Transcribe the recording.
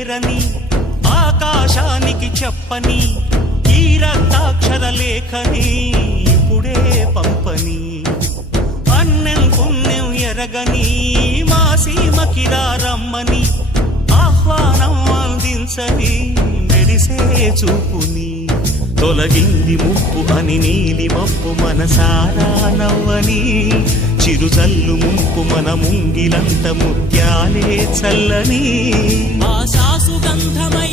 చేరని ఆకాశానికి చెప్పని ఈ రక్తాక్షర లేఖని ఇప్పుడే పంపని అన్నం పుణ్యం ఎరగని మా సీమకిరా రమ్మని ఆహ్వానం అందించని మెరిసే చూపుని తొలగింది ముప్పు అని నీలి మప్పు మనసారా నవ్వని చిరుజల్లు ముంపు మన ముంగిలంత ముత్యాలే చల్లని ఆశా సుగంధమై